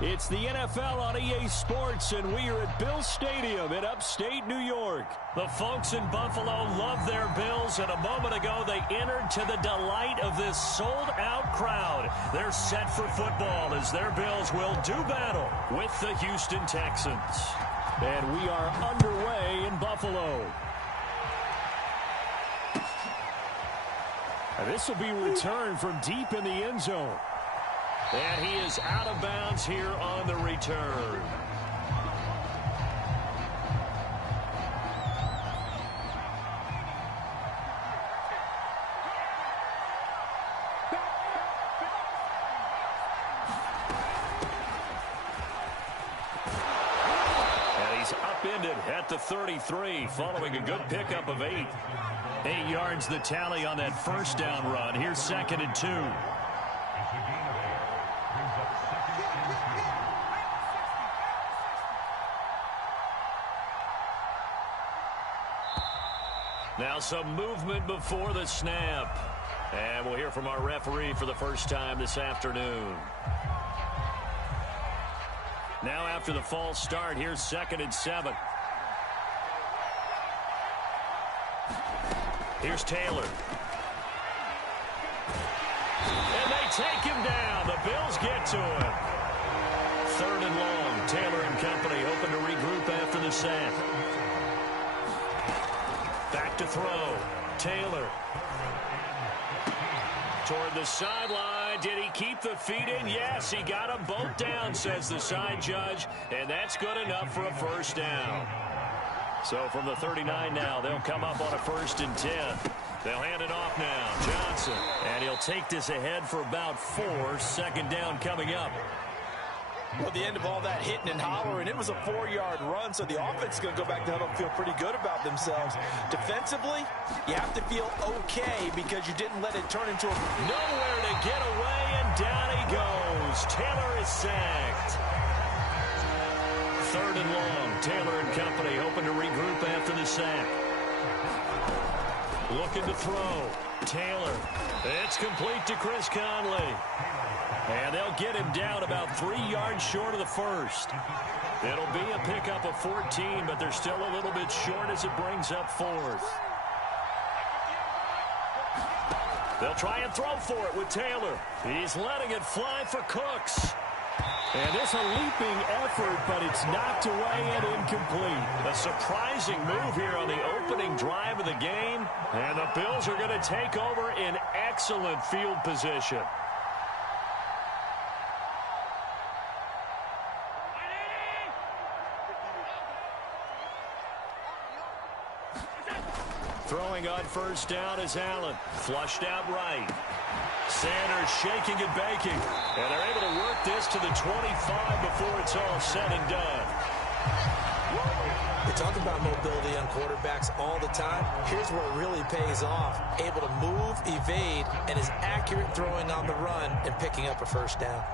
It's the NFL on EA Sports, and we are at Bill Stadium in upstate New York. The folks in Buffalo love their Bills, and a moment ago they entered to the delight of this sold-out crowd. They're set for football as their Bills will do battle with the Houston Texans. And we are underway in Buffalo. And this will be returned from deep in the end zone. And he is out of bounds here on the return. And he's upended at the 33 following a good pickup of 8. 8 yards the tally on that first down run. Here's 2nd and 2. Now some movement before the snap. And we'll hear from our referee for the first time this afternoon. Now after the false start, here's 2nd and 7. Here's Taylor. And they take him down. The Bills get to him. 3rd and long. Taylor and company hoping to regroup after the sack. Back to throw. Taylor. Toward the sideline. Did he keep the feet in? Yes, he got them both down, says the side judge. And that's good enough for a first down. So from the 39 now, they'll come up on a 1st and 10. They'll hand it off now. Johnson. And he'll take this ahead for about 4. 2nd down coming up. Well, the end of all that hitting and hollering, it was a 4-yard run, so the offense is going to go back to huddle and feel pretty good about themselves. Defensively, you have to feel okay because you didn't let it turn into a... Nowhere to get away, and down he goes. Taylor is sacked. 3rd and long. Taylor and company hoping to regroup after the sack. Looking to throw. Taylor. It's complete to Chris Conley. And they'll get him down about 3 yards short of the first. It'll be a pickup of 14, but they're still a little bit short as it brings up 4th. They'll try and throw for it with Taylor. He's letting it fly for Cooks. And it's a leaping effort, but it's knocked away and incomplete. A surprising move here on the opening drive of the game. And the Bills are going to take over in excellent field position. Throwing on 1st down is Allen. Flushed out right. Sanders shaking and baking. And they're able to work this to the 25 before it's all said and done. We talk about mobility on quarterbacks all the time. Here's where it really pays off. Able to move, evade, and is accurate throwing on the run and picking up a 1st down.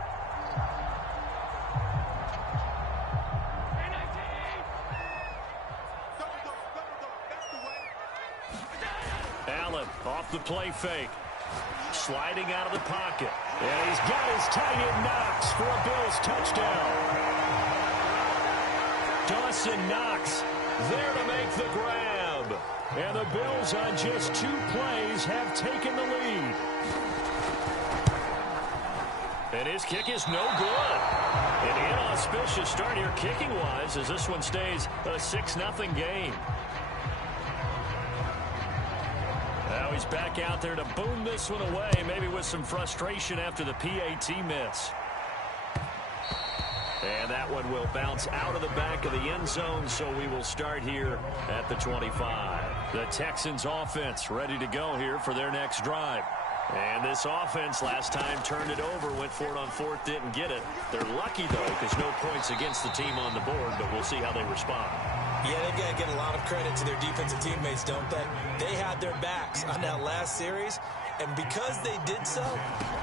Allen off the play fake. Sliding out of the pocket. And he's got his tight end Knox for a Bills touchdown. Dawson Knox there to make the grab. And the Bills on just 2 plays have taken the lead. And his kick is no good. An inauspicious start here kicking-wise as this one stays a 6-0 game. Now he's back out there to boom this one away, maybe with some frustration after the PAT miss. And that one will bounce out of the back of the end zone, so we will start here at the 25. The Texans offense ready to go here for their next drive. And this offense last time turned it over, went for it on 4th, didn't get it. They're lucky, though, because no points against the team on the board, but we'll see how they respond. Yeah, they've got to get a lot of credit to their defensive teammates, don't they? They had their backs on that last series, and because they did so,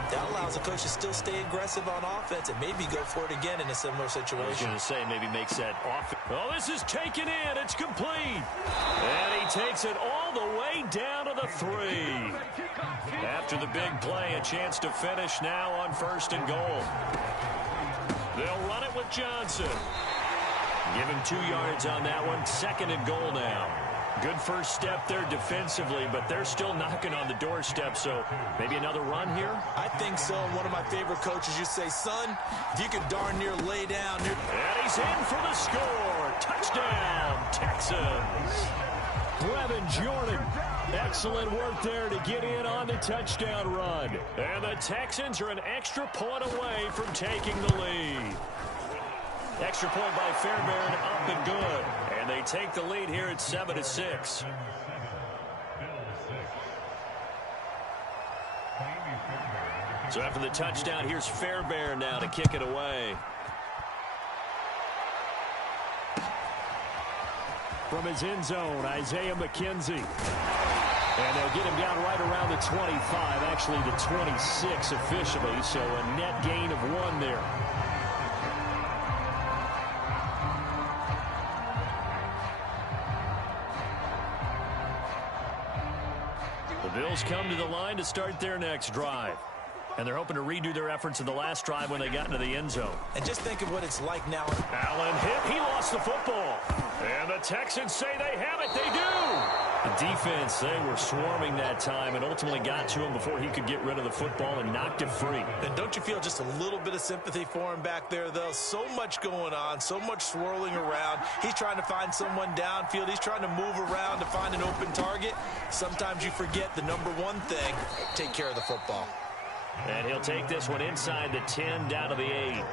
that allows the coach to still stay aggressive on offense and maybe go for it again in a similar situation. I was going to say maybe makes that off. Oh, this is taken in. It's complete. And he takes it all the way down to the 3. After the big play, a chance to finish now on 1st and goal. They'll run it with Johnson. Give him 2 yards on that one. 2nd and goal now. Good first step there defensively, but they're still knocking on the doorstep, so maybe another run here? I think so. One of my favorite coaches used to say, son, if you could darn near lay down. And he's in for the score. Touchdown, Texans. Brevin Jordan. Excellent work there to get in on the touchdown run. And the Texans are an extra point away from taking the lead. Extra point by Fairbairn, up and good. And they take the lead here at 7-6. So after the touchdown, here's Fairbairn now to kick it away. From his end zone, Isaiah McKenzie. And they'll get him down right around the 25, actually the 26 officially, so a net gain of 1 there. The Bills come to the line to start their next drive. And they're hoping to redo their efforts in the last drive when they got into the end zone. And just think of what it's like now. Allen hit. He lost the football. And the Texans say they have it. They do. The defense, they were swarming that time and ultimately got to him before he could get rid of the football and knocked it free. And don't you feel just a little bit of sympathy for him back there, though? So much going on, so much swirling around. He's trying to find someone downfield. He's trying to move around to find an open target. Sometimes you forget the number one thing, take care of the football. And he'll take this one inside the 10 down to the 8.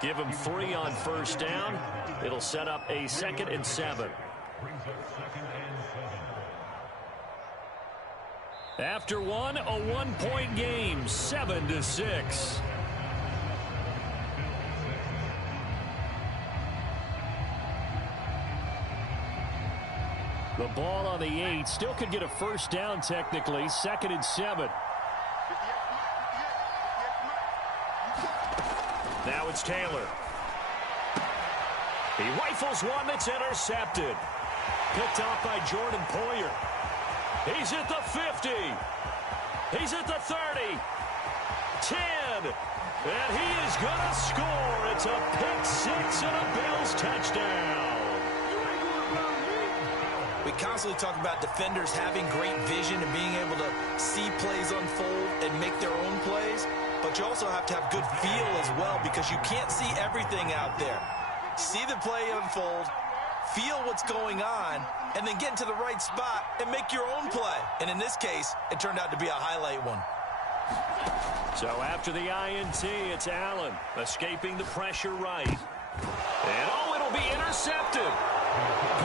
Give him 3 on first down. It'll set up a 2nd and 7. After one, a 1-point game, 7-6. The ball on the 8. Still could get a first down technically. 2nd and 7. Now it's Taylor. He rifles one that's intercepted. Picked off by Jordan Poyer. He's at the 50. He's at the 30. 10. And he is going to score. It's a pick 6 and a Bills touchdown. We constantly talk about defenders having great vision and being able to see plays unfold and make their own plays. But you also have to have good feel as well because you can't see everything out there. See the play unfold, feel what's going on, and then get into the right spot and make your own play. And in this case, it turned out to be a highlight one. So after the INT, it's Allen escaping the pressure right. And it'll be intercepted.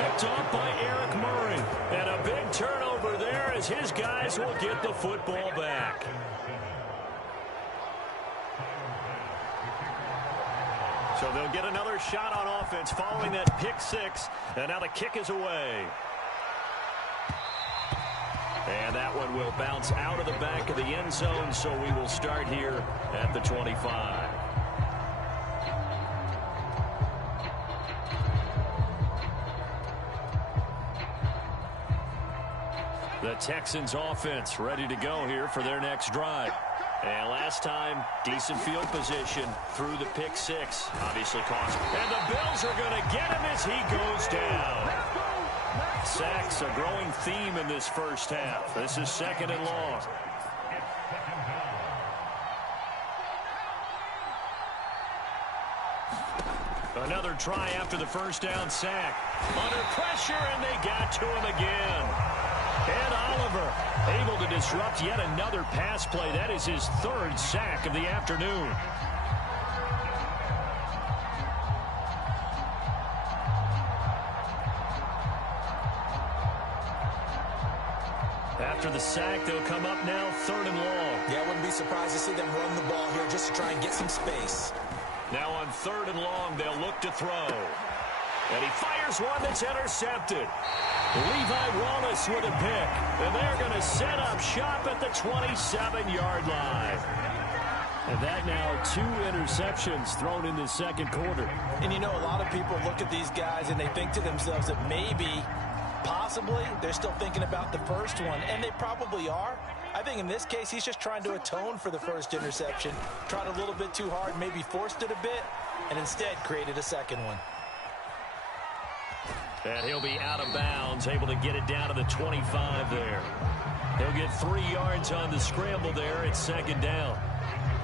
Picked off by Eric Murray. And a big turnover there as his guys will get the football back. So they'll get another shot on offense following that pick 6. And now the kick is away. And that one will bounce out of the back of the end zone, so we will start here at the 25. The Texans offense ready to go here for their next drive. And last time, decent field position through the pick 6. Obviously cost. And the Bills are going to get him as he goes down. Sacks, a growing theme in this first half. This is 2nd and long. Another try after the first down sack. Under pressure, and they got to him again. And Oliver able to disrupt yet another pass play. That is his 3rd sack of the afternoon. After the sack, they'll come up now 3rd and long. Yeah, I wouldn't be surprised to see them run the ball here just to try and get some space. Now on 3rd and long, they'll look to throw. And he fires one that's intercepted. Levi Wallace with a pick. And they're going to set up shop at the 27-yard line. And that now 2 interceptions thrown in the second quarter. And you know, a lot of people look at these guys and they think to themselves that maybe, possibly, they're still thinking about the first one. And they probably are. I think in this case, he's just trying to atone for the first interception. Tried a little bit too hard, maybe forced it a bit. and instead created a second one. And he'll be out of bounds, able to get it down to the 25 there. He'll get 3 yards on the scramble there. It's second down.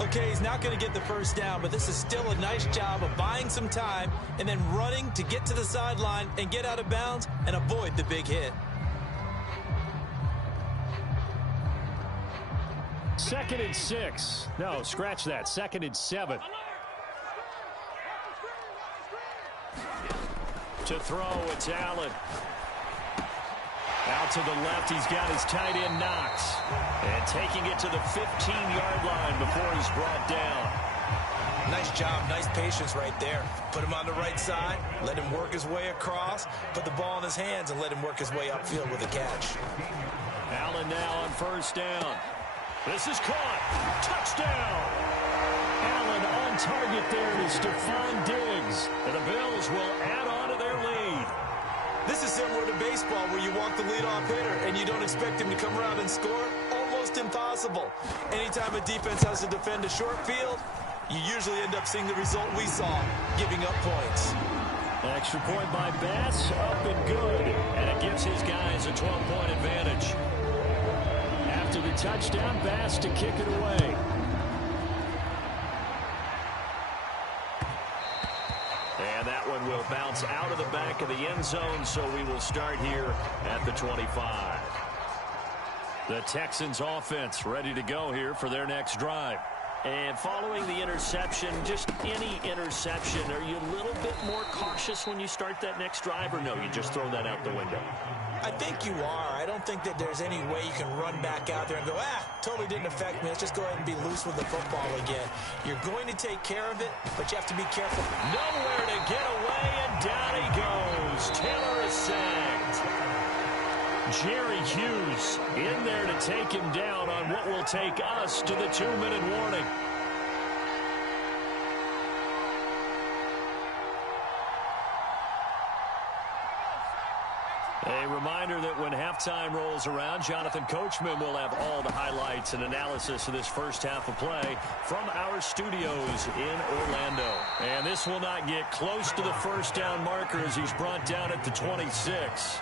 Okay, he's not going to get the first down, but this is still a nice job of buying some time and then running to get to the sideline and get out of bounds and avoid the big hit. Second and 6. No, scratch that. Second and 7. To throw, it's Allen. Out to the left, he's got his tight end Knox. And taking it to the 15-yard line before he's brought down. Nice job, nice patience right there. Put him on the right side, let him work his way across, put the ball in his hands, and let him work his way upfield with a catch. Allen now on first down. This is caught. Touchdown. Allen on target there to Stephon Diggs. And the Bills will add on to their lead. This is similar to baseball where you walk the leadoff hitter and you don't expect him to come around and score. Almost impossible. Anytime a defense has to defend a short field, you usually end up seeing the result we saw, giving up points. Extra point by Bass, up and good. And it gives his guys a 12-point advantage. After the touchdown, Bass to kick it away. And that one will bounce out of the back of the end zone, so we will start here at the 25. The Texans offense ready to go here for their next drive. And following the interception, just any interception, are you a little bit more cautious when you start that next drive, or no, you just throw that out the window? I think you are. I don't think that there's any way you can run back out there and go, totally didn't affect me. Let's just go ahead and be loose with the football again. You're going to take care of it, but you have to be careful. Nowhere to get away, and down he goes. Taylor is sacked. Jerry Hughes in there to take him down on what will take us to the 2-minute warning. A reminder that when halftime rolls around, Jonathan Coachman will have all the highlights and analysis of this first half of play from our studios in Orlando. And this will not get close to the first down marker as he's brought down at the 26.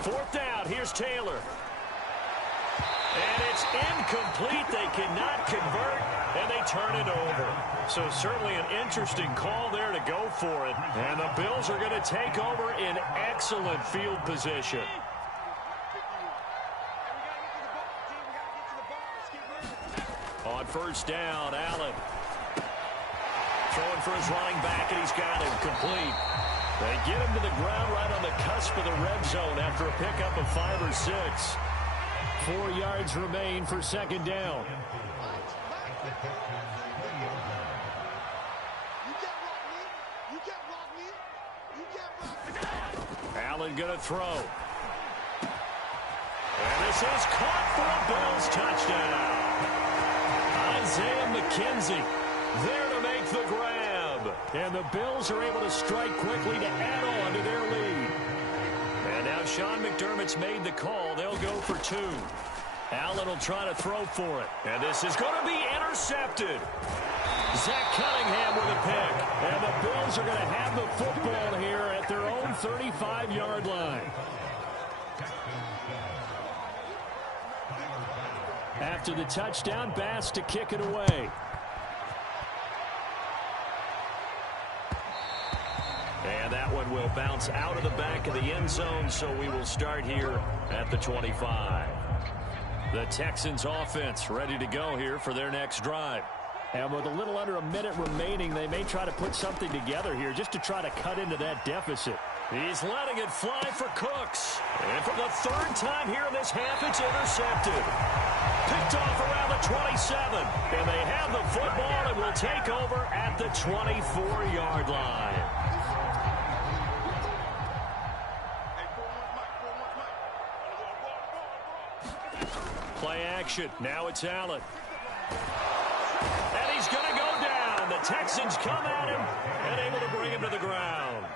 Fourth down, here's Taylor. And it's incomplete. They cannot convert, and they turn it over. So certainly an interesting call there to go for it. And the Bills are going to take over in excellent field position. On first down, Allen. Throwing for his running back, and he's got him complete. They get him to the ground right on the cusp of the red zone after a pickup of 5 or 6. 4 yards remain for second down. Allen going to throw. And this is caught for a Bills touchdown. Isaiah McKenzie there to make the grab. And the Bills are able to strike quickly to add on to their lead. And now Sean McDermott's made the call. They'll go for 2. Allen will try to throw for it. And this is going to be intercepted. Zach Cunningham with a pick. And the Bills are going to have the football here at their own 35-yard line. After the touchdown, Bass to kick it away. And that one will bounce out of the back of the end zone, so we will start here at the 25. The Texans offense ready to go here for their next drive. And with a little under a minute remaining, they may try to put something together here just to try to cut into that deficit. He's letting it fly for Cooks. And for the third time here in this half, it's intercepted. Picked off around the 27. And they have the football and will take over at the 24-yard line. Play action. Now it's Allen. And he's going to go down. The Texans come at him and able to bring him to the ground.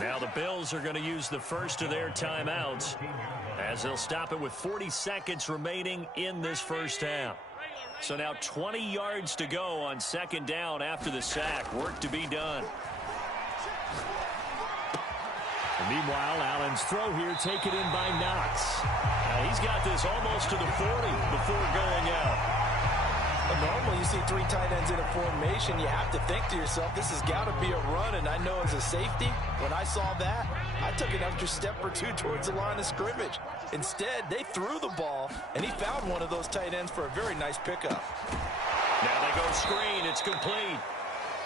Now the Bills are going to use the first of their timeouts as they'll stop it with 40 seconds remaining in this first half. So now 20 yards to go on second down after the sack. Work to be done. And meanwhile, Allen's throw here taken in by Knox. Now he's got this almost to the 40 before going out. Normally you see three tight ends in a formation, you have to think to yourself, this has got to be a run, and I know as a safety, when I saw that, I took an extra step or two towards the line of scrimmage. Instead, they threw the ball, and he found one of those tight ends for a very nice pickup. Now they go screen. It's complete.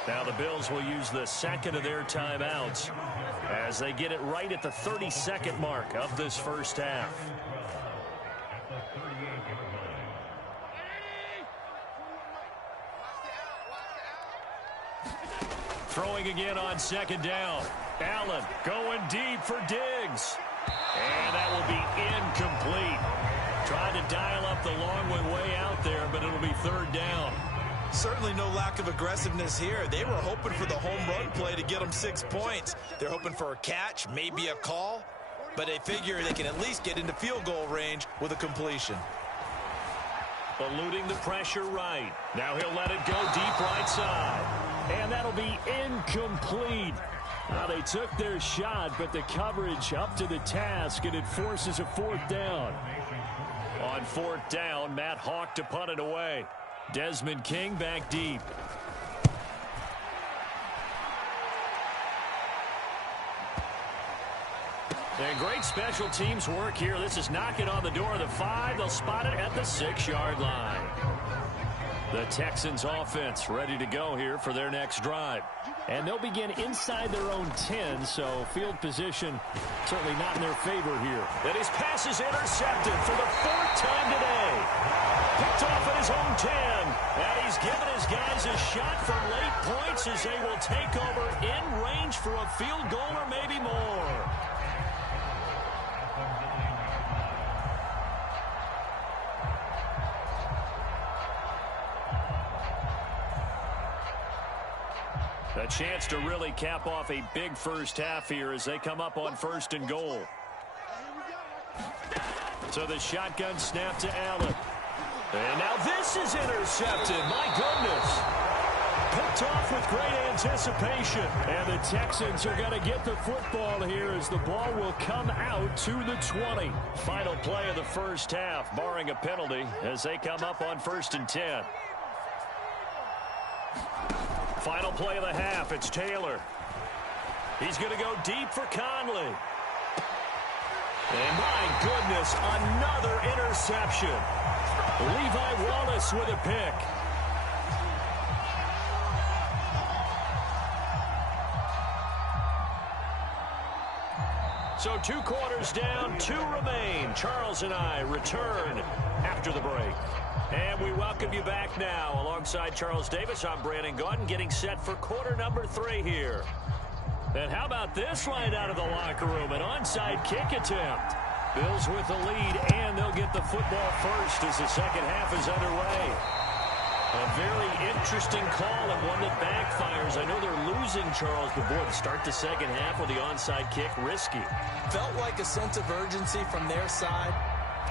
Now the Bills will use the second of their timeouts as they get it right at the 30-second mark of this first half. Throwing again on second down. Allen going deep for Diggs. And that will be incomplete. Tried to dial up the long way out there, but it'll be third down. Certainly no lack of aggressiveness here. They were hoping for the home run play to get them 6 points. They're hoping for a catch, maybe a call, but they figure they can at least get into field goal range with a completion. Eluding the pressure right. Now he'll let it go deep right side. And that'll be incomplete. Now they took their shot, but the coverage up to the task, and it forces a fourth down. On fourth down, Matt Hawk to punt it away. Desmond King back deep. And great special teams work here. This is knocking on the door of the 5. They'll spot it at the 6-yard line. The Texans offense ready to go here for their next drive. And they'll begin inside their own 10, so field position certainly not in their favor here. And his pass is intercepted for the 4th time today. Picked off at his own 10. And he's given his guys a shot for late points as they will take over in range for a field goal or maybe more. A chance to really cap off a big first half here as they come up on 1st and goal. So the shotgun snap to Allen. And now this is intercepted. My goodness. Picked off with great anticipation. And the Texans are going to get the football here as the ball will come out to the 20. Final play of the first half, barring a penalty, as they come up on 1st and 10. Final play of the half, it's Taylor. He's going to go deep for Conley. And my goodness, another interception. Levi Wallace with a pick. So 2 quarters down, 2 remain. Charles and I return after the break. And we welcome you back now. Alongside Charles Davis, I'm Brandon Gaudin, getting set for quarter number 3 here. And how about this right out of the locker room? An onside kick attempt. Bills with the lead, and they'll get the football first as the second half is underway. A very interesting call and one that backfires. I know they're losing, Charles, but boy, to start the second half with the onside kick, risky. Felt like a sense of urgency from their side,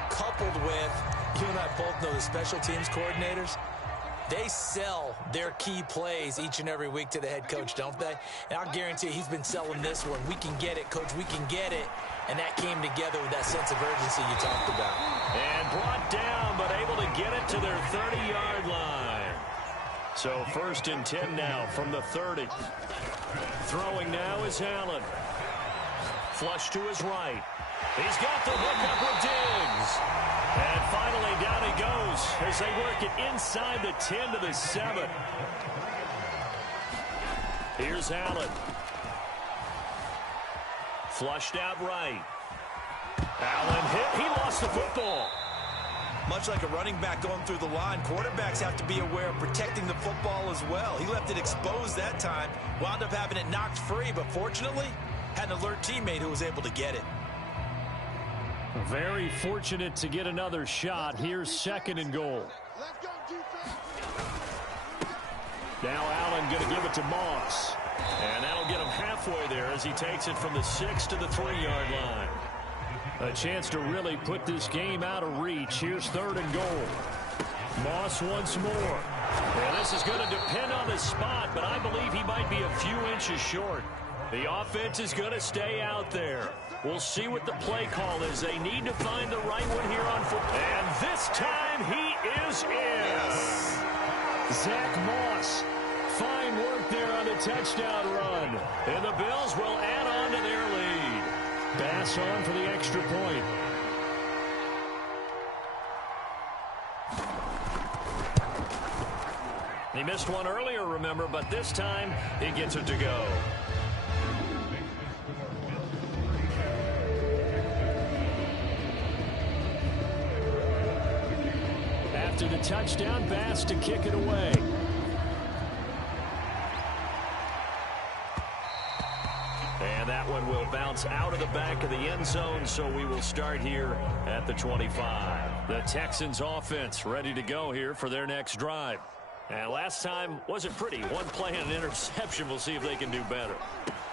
coupled with, you and I both know the special teams coordinators, they sell their key plays each and every week to the head coach, don't they? And I'll guarantee you he's been selling this one. We can get it, coach, we can get it. And that came together with that sense of urgency you talked about. And brought down, but able to get it to their 30-yard line. So 1st and 10 now from the 30. Throwing now is Allen. Flush to his right. He's got the hook up with Diggs. And finally down he goes as they work it inside the 10 to the 7. Here's Allen. Flushed out right. Allen hit. He lost the football. Much like a running back going through the line, quarterbacks have to be aware of protecting the football as well. He left it exposed that time, wound up having it knocked free, but fortunately had an alert teammate who was able to get it. Very fortunate to get another shot. Here's 2nd and goal. Now Allen going to give it to Moss. And that'll get him halfway there as he takes it from the 6 to the 3-yard line. A chance to really put this game out of reach. Here's 3rd and goal. Moss once more. And this is going to depend on the spot, but I believe he might be a few inches short. The offense is going to stay out there. We'll see what the play call is. They need to find the right one here on football. And this time he is in. Zach Moss. Fine work there on the touchdown run. And the Bills will add on to their lead. Bass on for the extra point. He missed one earlier, remember, but this time he gets it to go. After the touchdown, Bass to kick it away. And that one will bounce out of the back of the end zone, so we will start here at the 25. The Texans offense ready to go here for their next drive. And last time wasn't pretty. One play and an interception. We'll see if they can do better.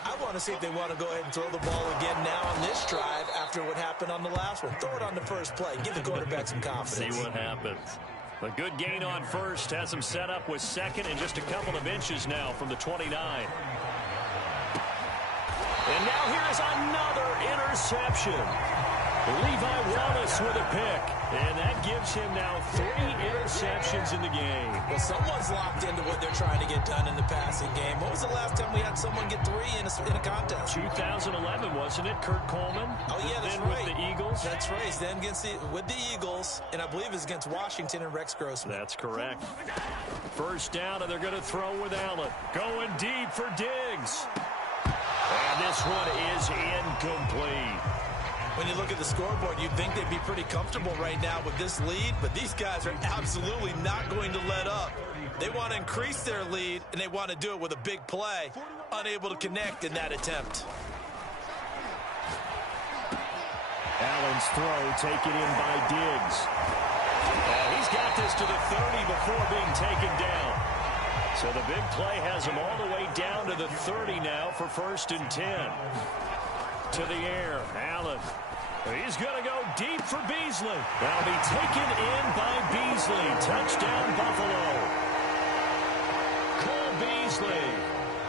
I want to see if they want to go ahead and throw the ball again now on this drive after what happened on the last one. Throw it on the first play. Give the quarterback some confidence. See what happens. A good gain on first has him set up with 2nd and just a couple of inches now from the 29. And now here's another interception. Levi Wallace with a pick. And that gives him now 3 interceptions in the game. Well, someone's locked into what they're trying to get done in the passing game. When was the last time we had someone get 3 in a contest? 2011, wasn't it? Kurt Coleman? Oh, yeah, that's then right. With the Eagles? That's right. Then with the Eagles, and I believe it's against Washington and Rex Grossman. That's correct. First down, and they're going to throw with Allen. Going deep for Diggs. And this one is incomplete. When you look at the scoreboard, you'd think they'd be pretty comfortable right now with this lead, but these guys are absolutely not going to let up. They want to increase their lead, and they want to do it with a big play. Unable to connect in that attempt. Allen's throw taken in by Diggs. And he's got this to the 30 before being taken down. So the big play has him all the way down to the 30 now for 1st and 10. To the air, Allen. He's going to go deep for Beasley. That'll be taken in by Beasley. Touchdown, Buffalo. Cole Beasley,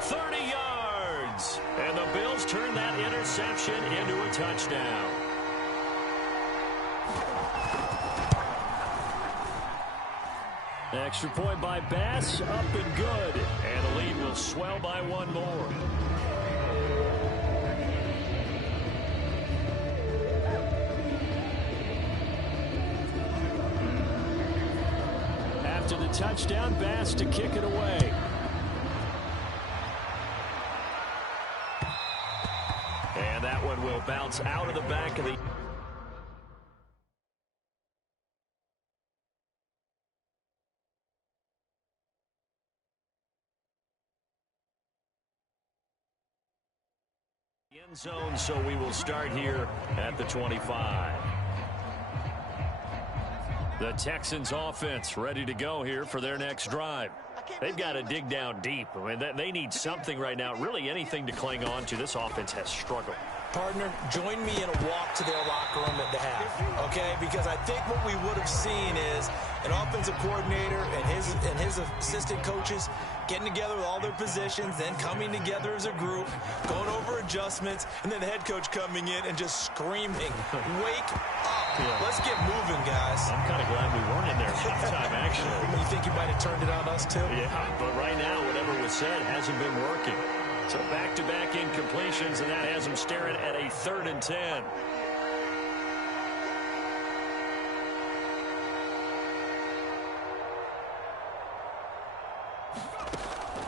30 yards. And the Bills turn that interception into a touchdown. Extra point by Bass, up and good. And the lead will swell by 1 more. After the touchdown, Bass to kick it away. And that one will bounce out of the back of the... end zone, so we will start here at the 25. The Texans offense ready to go here for their next drive. They've got to dig down deep. I mean, they need something right now, really anything to cling on to. This offense has struggled. Partner, join me in a walk to their locker room at the half, okay? Because I think what we would have seen is an offensive coordinator and his assistant coaches getting together with all their positions, then coming together as a group, going over adjustments, and then the head coach coming in and just screaming, "Wake up! Yeah. Let's get moving, guys." I'm kind of glad we weren't in there halftime, actually. You think you might have turned it on us, too? Yeah, but right now, whatever was said hasn't been working. So back-to-back incompletions, and that has them staring at a 3rd and 10.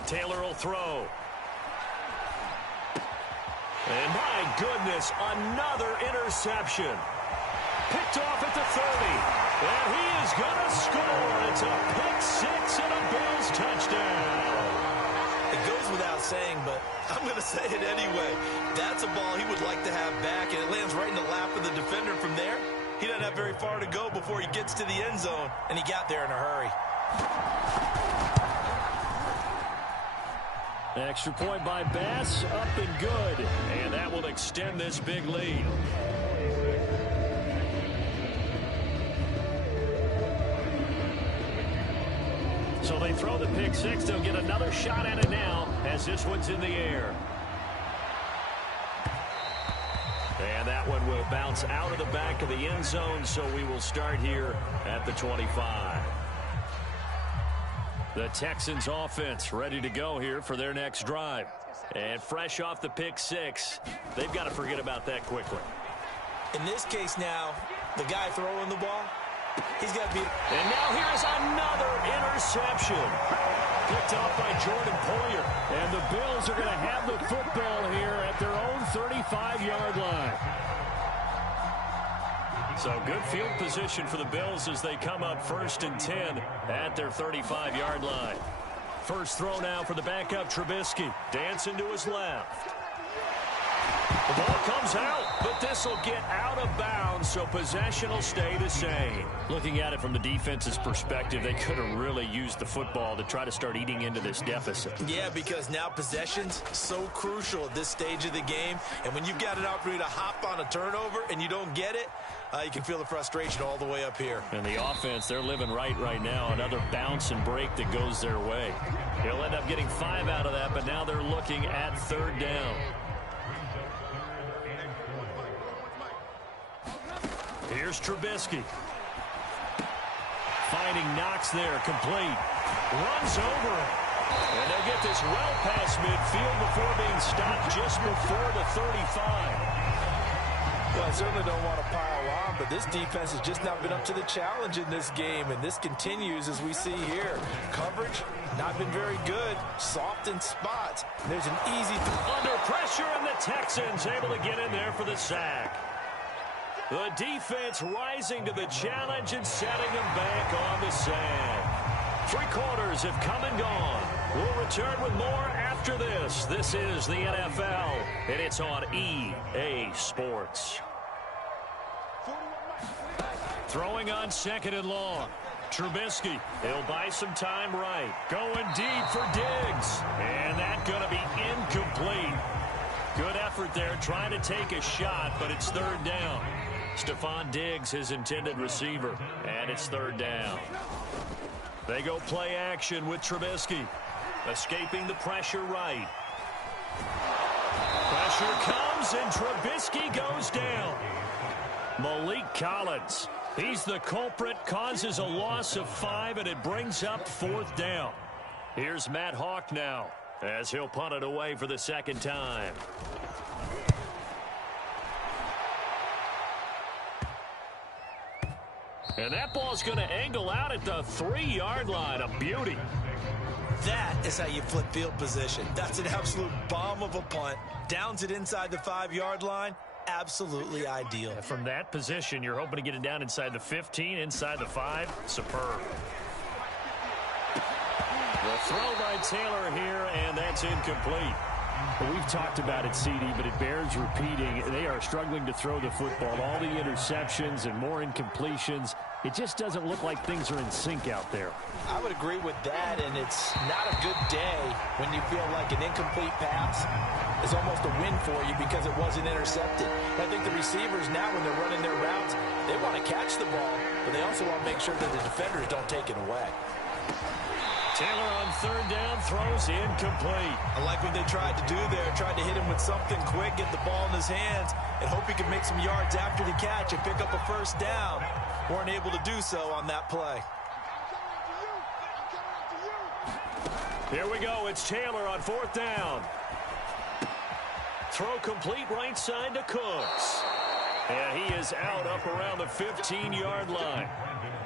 Taylor will throw. And my goodness, another interception. Picked off at the 30. And he is going to score. It's a pick-6 and a Bills touchdown. It goes without saying, but I'm going to say it anyway. That's a ball he would like to have back, and it lands right in the lap of the defender from there. He doesn't have very far to go before he gets to the end zone, and he got there in a hurry. Extra point by Bass, up and good. And that will extend this big lead. So they throw the pick six. They'll get another shot at it now as this one's in the air. And that one will bounce out of the back of the end zone, so we will start here at the 25. The Texans offense ready to go here for their next drive. And fresh off the pick six, they've got to forget about that quickly. In this case now, the guy throwing the ball, he's got to be... And now here's another interception. Picked off by Jordan Poyer. And the Bills are going to have the football here at their own 35-yard line. So good field position for the Bills as they come up 1st and 10 at their 35-yard line. First throw now for the backup Trubisky. Dancing to his left. The ball comes out, but this will get out of bounds, so possession will stay the same. Looking at it from the defense's perspective, they could have really used the football to try to start eating into this deficit. Yeah, because now possession's so crucial at this stage of the game, and when you've got an opportunity to hop on a turnover and you don't get it, you can feel the frustration all the way up here. And the offense, they're living right now. Another bounce and break that goes their way. He'll end up getting 5 out of that, but now they're looking at 3rd down. Here's Trubisky. Finding Knox there, complete. Runs over it. And they'll get this well past midfield before being stopped just before the 35. Well, I certainly don't want to pile on, but this defense has just not been up to the challenge in this game, and this continues as we see here. Coverage, not been very good. Soft in spots. There's an easy... Under pressure, and the Texans able to get in there for the sack. The defense rising to the challenge and setting them back on the sack. 3 quarters have come and gone. We'll return with more after this. This is the NFL, and it's on EA Sports. Throwing on 2nd and long. Trubisky, he'll buy some time right. Going deep for Diggs. And that's going to be incomplete. Good effort there, trying to take a shot, but it's 3rd down. Stephon Diggs, his intended receiver, and it's 3rd down. They go play action with Trubisky. Escaping the pressure right. Pressure comes, and Trubisky goes down. Malik Collins, he's the culprit, causes a loss of 5, and it brings up 4th down. Here's Matt Hawk now, as he'll punt it away for the 2nd time. And that ball's going to angle out at the 3-yard line. A beauty. That is how you flip field position. That's an absolute bomb of a punt. Downs it inside the 5-yard line. Absolutely ideal. From that position, you're hoping to get it down inside the 15, inside the 5. Superb. The throw by Taylor here, and that's incomplete. Well, we've talked about it, CD, but it bears repeating. They are struggling to throw the football. All the interceptions and more incompletions. It just doesn't look like things are in sync out there. I would agree with that, and it's not a good day when you feel like an incomplete pass is almost a win for you because it wasn't intercepted. I think the receivers now, when they're running their routes, they want to catch the ball, but they also want to make sure that the defenders don't take it away. Taylor on 3rd down, throws incomplete. I like what they tried to do there. Tried to hit him with something quick, get the ball in his hands, and hope he could make some yards after the catch and pick up a 1st down. Weren't able to do so on that play. Here we go. It's Taylor on 4th down. Throw complete right side to Cooks. And he is out up around the 15-yard line.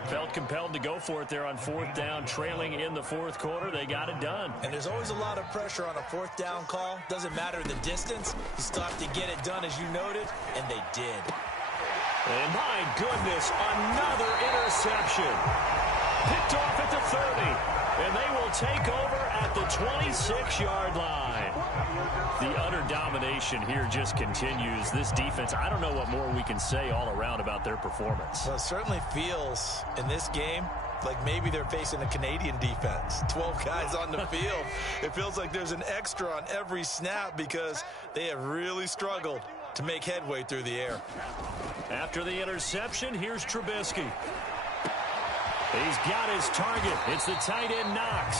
Felt compelled to go for it there on 4th down, trailing in the 4th quarter. They got it done. And there's always a lot of pressure on a 4th down call. Doesn't matter the distance. You still have to get it done, as you noted, and they did. And my goodness, another interception. Picked off at the 30. And they will take over at the 26-yard line. The utter domination here just continues. This defense, I don't know what more we can say all around about their performance. Well, it certainly feels in this game like maybe they're facing a Canadian defense. 12 guys on the field. It feels like there's an extra on every snap because they have really struggled to make headway through the air. After the interception, here's Trubisky. He's got his target. It's the tight end Knox.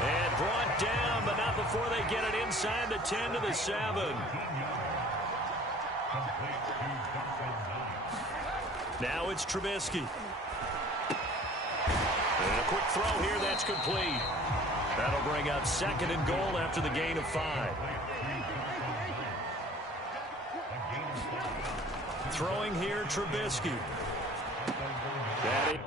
And brought down, but not before they get it inside the 10 to the 7. Now it's Trubisky. And a quick throw here that's complete. That'll bring up 2nd and goal after the gain of 5. Throwing here, Trubisky. Daddy.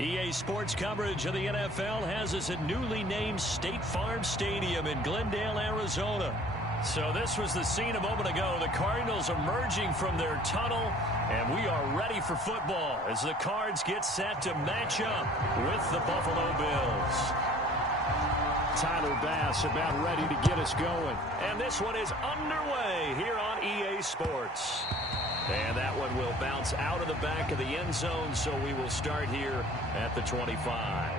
EA Sports coverage of the NFL has us at newly named State Farm Stadium in Glendale, Arizona. So this was the scene a moment ago. The Cardinals emerging from their tunnel, and we are ready for football as the Cards get set to match up with the Buffalo Bills. Tyler Bass about ready to get us going. And this one is underway here on EA Sports. And that one will bounce out of the back of the end zone, so we will start here at the 25.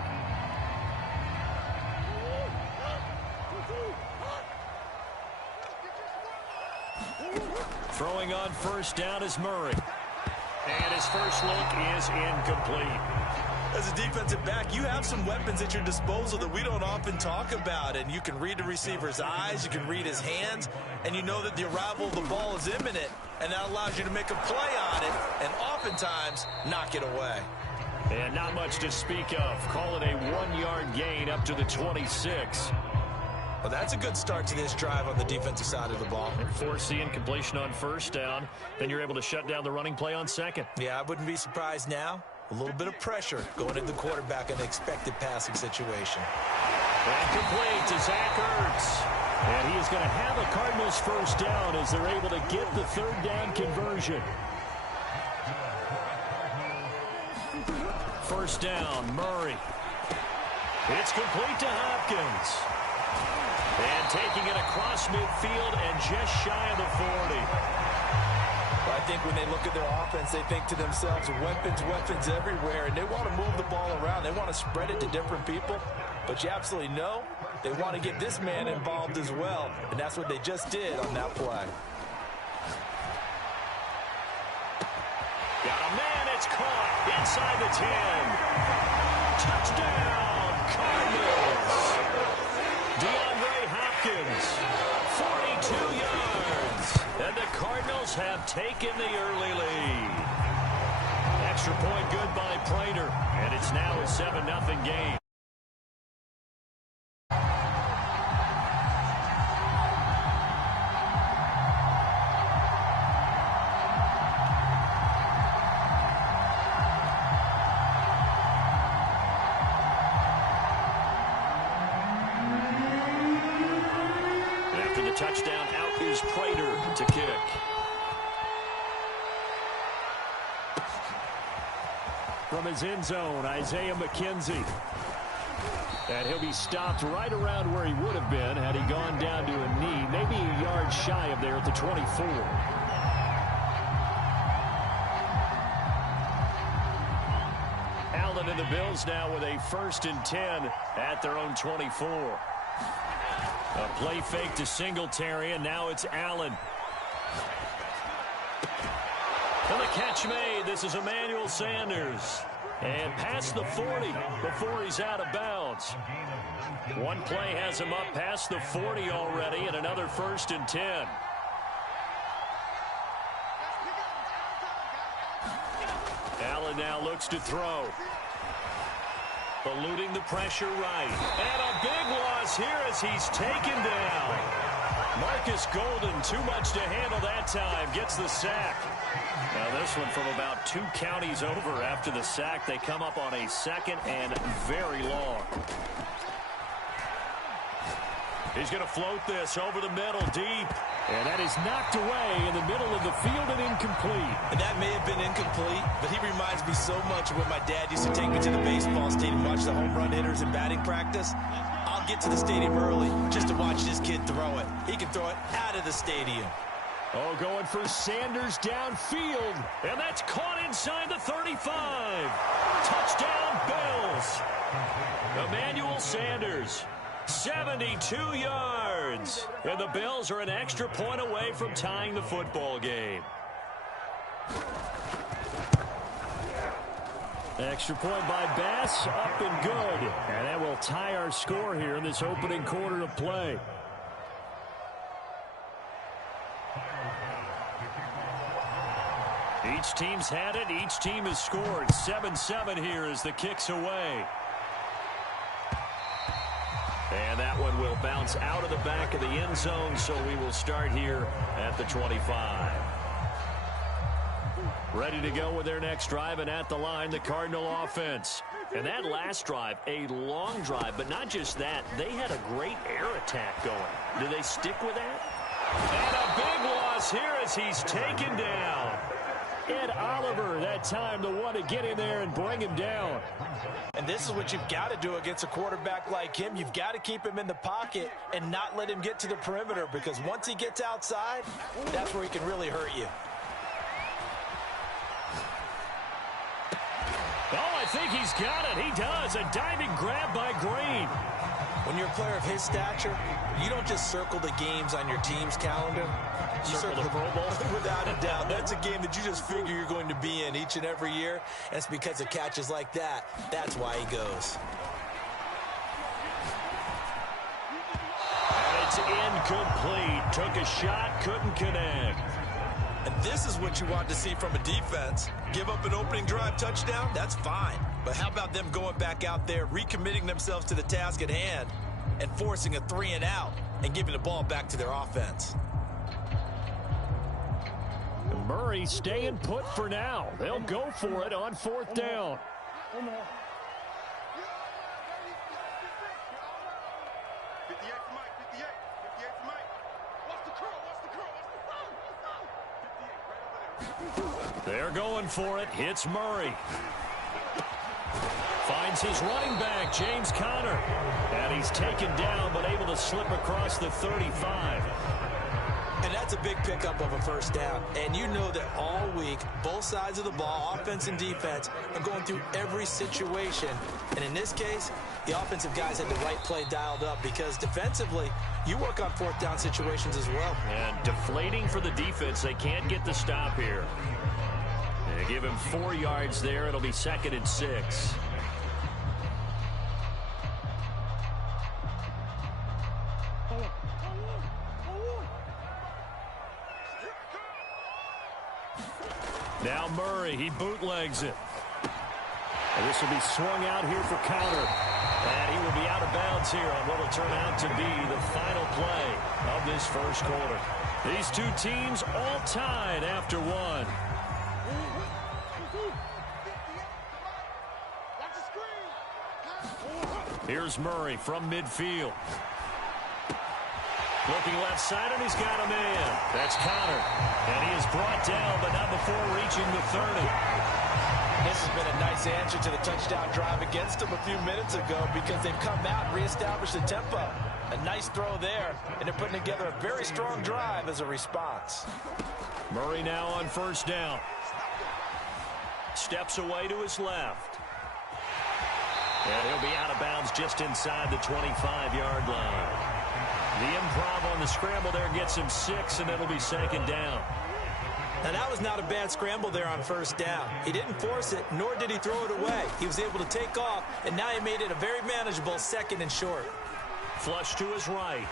Throwing on first down is Murray. And his first look is incomplete. As a defensive back, you have some weapons at your disposal that we don't often talk about. And you can read the receiver's eyes, you can read his hands, and you know that the arrival of the ball is imminent. And that allows you to make a play on it and oftentimes knock it away. And not much to speak of. Call it a 1-yard gain up to the 26. Well, that's a good start to this drive on the defensive side of the ball. Force the incompletion on first down. Then you're able to shut down the running play on second. Yeah, I wouldn't be surprised now. A little bit of pressure going into the quarterback in an expected passing situation. And complete to Zach Ertz. And he is going to have a Cardinals first down as they're able to get the third down conversion. First down, Murray. It's complete to Hopkins. And taking it across midfield and just shy of the 40. Well, I think when they look at their offense, they think to themselves, weapons everywhere, and they want to move the ball around. They want to spread it to different people. But you absolutely know they want to get this man involved as well, and that's what they just did on that play. Got a man, it's caught inside the 10. Touchdown, Cardinals. DeAndre Hopkins, 42 yards. And the Cardinals have taken the early lead. Extra point good by Prater, and it's now a 7-0 game. Touchdown, out is Prater to kick. From his end zone, Isaiah McKenzie. And he'll be stopped right around where he would have been had he gone down to a knee, maybe a yard shy of there at the 24. Allen and the Bills now with a 1st and 10 at their own 24. A play fake to Singletary, and now it's Allen. And the catch made. This is Emmanuel Sanders. And past the 40 before he's out of bounds. One play has him up past the 40 already, and another 1st and 10. Allen now looks to throw. Eluding the pressure right. And a big loss here as he's taken down. Marcus Golden, too much to handle that time, gets the sack. Now this one from about 2 counties over after the sack. They come up on a 2nd and very long. He's going to float this over the middle deep. And that is knocked away in the middle of the field and incomplete. And that may have been incomplete, but he reminds me so much of when my dad used to take me to the baseball stadium, watch the home run hitters in batting practice. I'll get to the stadium early just to watch this kid throw it. He can throw it out of the stadium. Oh, going for Sanders downfield. And that's caught inside the 35. Touchdown, Bills. Emmanuel Sanders. 72 yards. And the Bills are an extra point away from tying the football game. Extra point by Bass, up and good. And that will tie our score here in this opening quarter of play. Each team's had it. Each team has scored. 7-7 here as the kick's away. And that one will bounce out of the back of the end zone, so we will start here at the 25. Ready to go with their next drive, and at the line, the Cardinal offense. And that last drive, a long drive, but not just that. They had a great air attack going. Do they stick with that? And a big loss here as he's taken down. Ed Oliver, that time, the one to get in there and bring him down. And this is what you've got to do against a quarterback like him. You've got to keep him in the pocket and not let him get to the perimeter, because once he gets outside, that's where he can really hurt you. Oh, I think he's got it. He does. A diving grab by Green. When you're a player of his stature, you don't just circle the games on your team's calendar. You circle the Pro Bowl. Without a doubt. That's a game that you just figure you're going to be in each and every year. And it's because of catches like that. That's why he goes. And it's incomplete. Took a shot, couldn't connect. And this is what you want to see from a defense. Give up an opening drive touchdown, that's fine. But how about them going back out there, recommitting themselves to the task at hand, and forcing a 3-and-out and giving the ball back to their offense? Murray staying put for now. They'll go for it on 4th down. They're going for it. Hits Murray. Finds his running back, James Conner. And he's taken down, but able to slip across the 35. And that's a big pickup of a 1st down. And you know that all week, both sides of the ball, offense and defense, are going through every situation. And in this case, the offensive guys had the right play dialed up, because defensively, you work on 4th down situations as well. And deflating for the defense. They can't get the stop here. They give him 4 yards there. It'll be 2nd and 6. Now Murray, he bootlegs it. And this will be swung out here for Conner. And he will be out of bounds here on what will turn out to be the final play of this 1st quarter. These two teams all tied after one. Here's Murray from midfield. Looking left side, and he's got a man. That's Conner. And he is brought down, but not before reaching the 30. This has been a nice answer to the touchdown drive against them a few minutes ago, because they've come out and reestablished the tempo. A nice throw there, and they're putting together a very strong drive as a response. Murray now on 1st down. Steps away to his left. And he'll be out of bounds just inside the 25-yard line. The improv on the scramble there gets him 6, and it'll be second down. Now, that was not a bad scramble there on first down. He didn't force it, nor did he throw it away. He was able to take off, and now he made it a very manageable second and short. Flush to his right.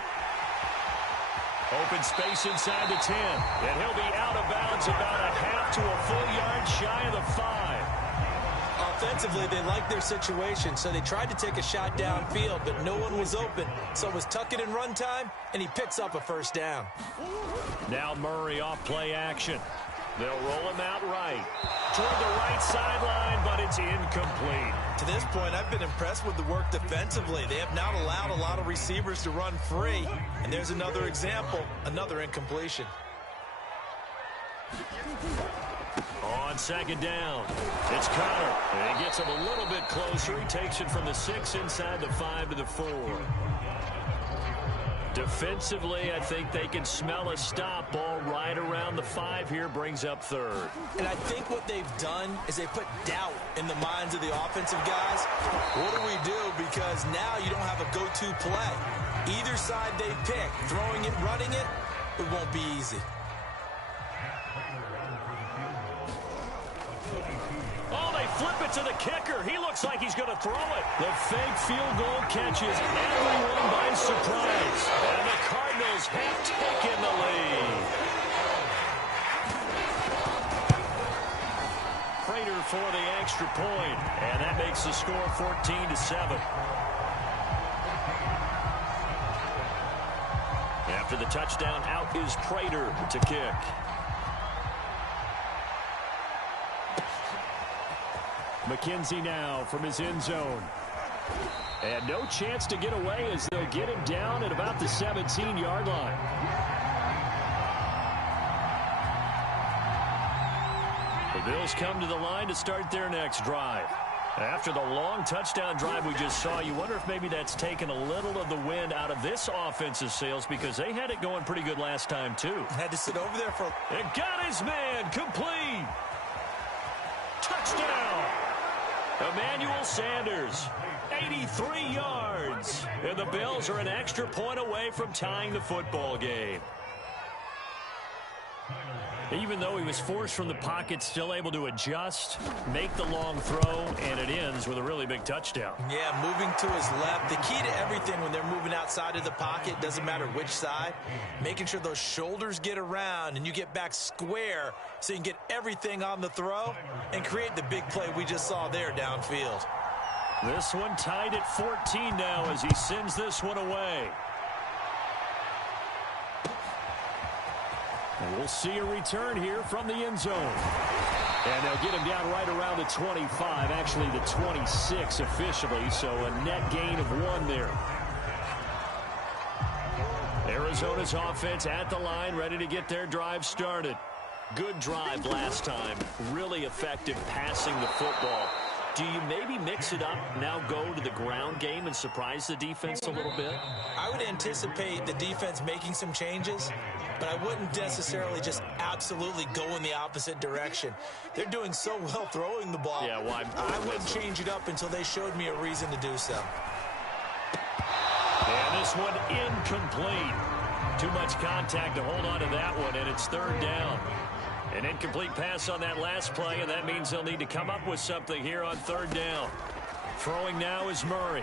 Open space inside the 10. And he'll be out of bounds about a half to a full yard shy of the 5. Offensively, they liked their situation, so they tried to take a shot downfield, but no one was open. So it was tuck it and run time, and he picks up a first down. Now Murray off play action. They'll roll him out right. Toward the right sideline, but it's incomplete. To this point, I've been impressed with the work defensively. They have not allowed a lot of receivers to run free. And there's another example, another incompletion. On second down, it's Connor. And he gets him a little bit closer. He takes it from the 6 inside the 5 to the 4. Defensively, I think they can smell a stop. Ball right around the 5 here, brings up third. And I think what they've done is they put doubt in the minds of the offensive guys. What do we do? Because now you don't have a go-to play. Either side they pick, throwing it, running it, it won't be easy. Oh, they flip it to the kicker. He looks like he's going to throw it. The fake field goal catches everyone by surprise. And the Cardinals have taken the lead. Prater for the extra point. And that makes the score 14-7. After the touchdown, out is Prater to kick. McKenzie now from his end zone. And no chance to get away as they'll get him down at about the 17-yard line. The Bills come to the line to start their next drive. After the long touchdown drive we just saw, you wonder if maybe that's taken a little of the wind out of this offensive sails because they had it going pretty good last time too. Had to sit over there for... And got his man complete. Touchdown. Emmanuel Sanders, 83 yards. And the Bills are an extra point away from tying the football game. Even though he was forced from the pocket, still able to adjust, make the long throw, and it ends with a really big touchdown. Yeah, moving to his left. The key to everything when they're moving outside of the pocket, doesn't matter which side, making sure those shoulders get around and you get back square so you can get everything on the throw and create the big play we just saw there downfield. This one tied at 14 now as he sends this one away. And we'll see a return here from the end zone. And they'll get him down right around the 25, actually the 26 officially, so a net gain of 1 there. Arizona's offense at the line, ready to get their drive started. Good drive last time, really effective passing the football. Do you maybe mix it up, now go to the ground game and surprise the defense a little bit? I would anticipate the defense making some changes, but I wouldn't necessarily just absolutely go in the opposite direction. They're doing so well throwing the ball. Yeah, well, I wouldn't change it up until they showed me a reason to do so. And this one incomplete. Too much contact to hold on to that one, and it's third down. An incomplete pass on that last play, and that means they'll need to come up with something here on third down. Throwing now is Murray.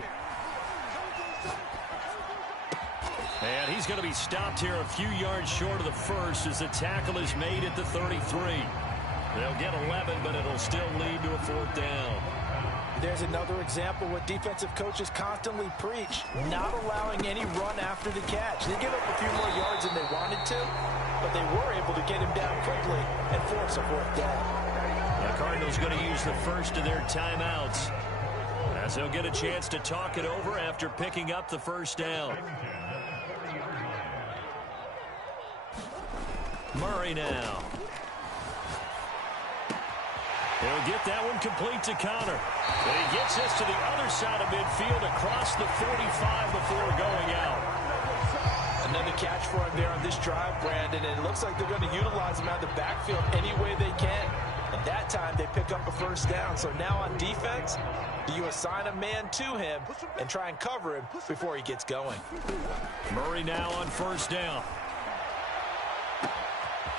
And he's going to be stopped here a few yards short of the first as the tackle is made at the 33. They'll get 11, but it'll still lead to a fourth down. There's another example what defensive coaches constantly preach, not allowing any run after the catch. They give up a few more yards than they wanted to, but they were able to get him down quickly and force a fourth down. The Cardinals going to use the first of their timeouts as they'll get a chance to talk it over after picking up the first down. Murray now. He'll get that one complete to Connor. And he gets this to the other side of midfield across the 45 before going out. Another catch for him there on this drive, Brandon, and it looks like they're going to utilize him out of the backfield any way they can. And that time they pick up a first down. So now on defense, do you assign a man to him and try and cover him before he gets going? Murray now on first down.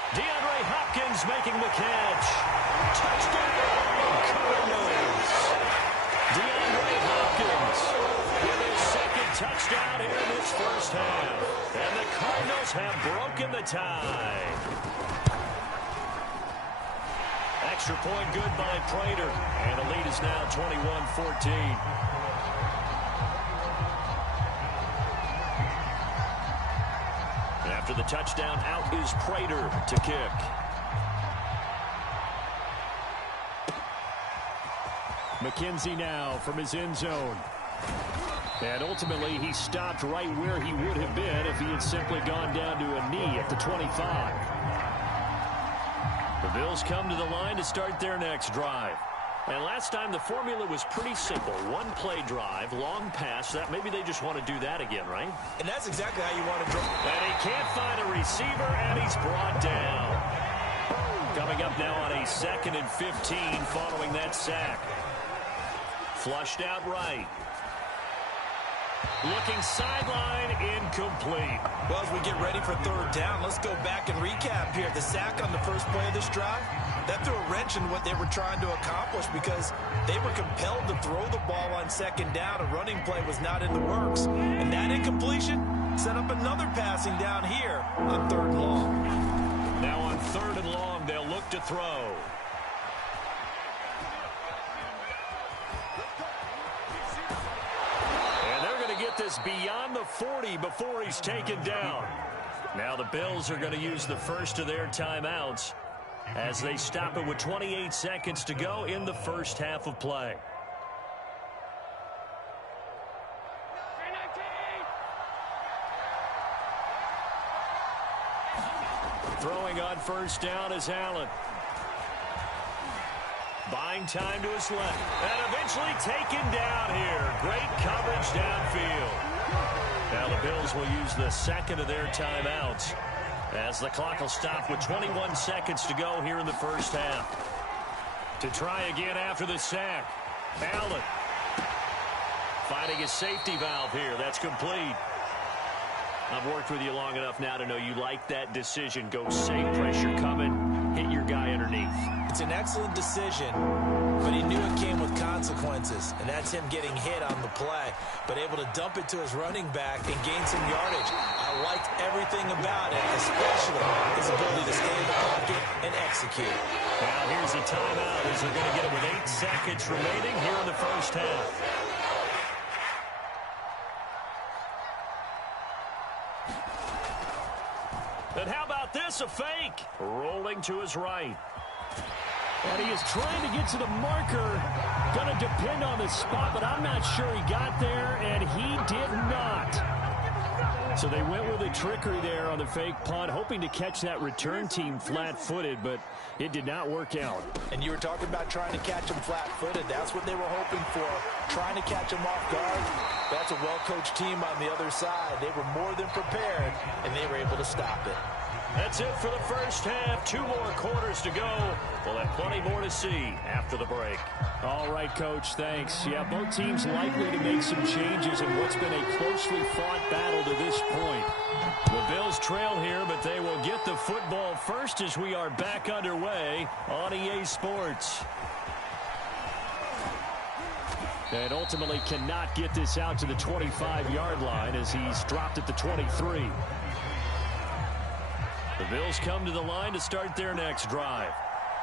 DeAndre Hopkins making the catch. Touchdown, Cardinals. DeAndre Hopkins with his second touchdown here in this first half. And the Cardinals have broken the tie. Extra point good by Prater. And the lead is now 21-14. After the touchdown, out is Prater to kick. McKenzie now from his end zone. And ultimately, he stopped right where he would have been if he had simply gone down to a knee at the 25. The Bills come to the line to start their next drive. And last time, the formula was pretty simple. One play drive, long pass. That maybe they just want to do that again, right? And that's exactly how you want to draw. And he can't find a receiver, and he's brought down. Coming up now on a 2nd and 15 following that sack. Flushed out right. Looking sideline, incomplete. Well, as we get ready for third down, let's go back and recap here. The sack on the first play of this drive, that threw a wrench in what they were trying to accomplish because they were compelled to throw the ball on second down. A running play was not in the works. And that incompletion set up another passing down here on 3rd and long. Now on 3rd and long, they'll look to throw. Get this beyond the 40 before he's taken down. Now the Bills are going to use the first of their timeouts as they stop it with 28 seconds to go in the first half of play. Throwing on first down is Allen. Buying time to his left. And eventually taken down here. Great coverage downfield. Now the Bills will use the second of their timeouts as the clock will stop with 21 seconds to go here in the first half. To try again after the sack. Allen finding a safety valve here. That's complete. I've worked with you long enough now to know you like that decision. Go safe, pressure coming, hit your guy underneath. It's an excellent decision, but he knew it came with consequences, and that's him getting hit on the play, but able to dump it to his running back and gain some yardage. I liked everything about it, especially his ability to stay in the pocket and execute. Now here's a timeout as they're going to get it with 8 seconds remaining here in the first half. And how about this, a fake? Rolling to his right. And he is trying to get to the marker. Going to depend on the spot, but I'm not sure he got there, and he did not. So they went with a trickery there on the fake punt, hoping to catch that return team flat-footed, but it did not work out. And you were talking about trying to catch him flat-footed. That's what they were hoping for, trying to catch him off guard. That's a well-coached team on the other side. They were more than prepared, and they were able to stop it. That's it for the first half. 2 more quarters to go. We'll have plenty more to see after the break. All right, Coach, thanks. Yeah, both teams likely to make some changes in what's been a closely fought battle to this point. The Bills trail here, but they will get the football first as we are back underway on EA Sports. And ultimately cannot get this out to the 25-yard line as he's dropped at the 23. The Bills come to the line to start their next drive.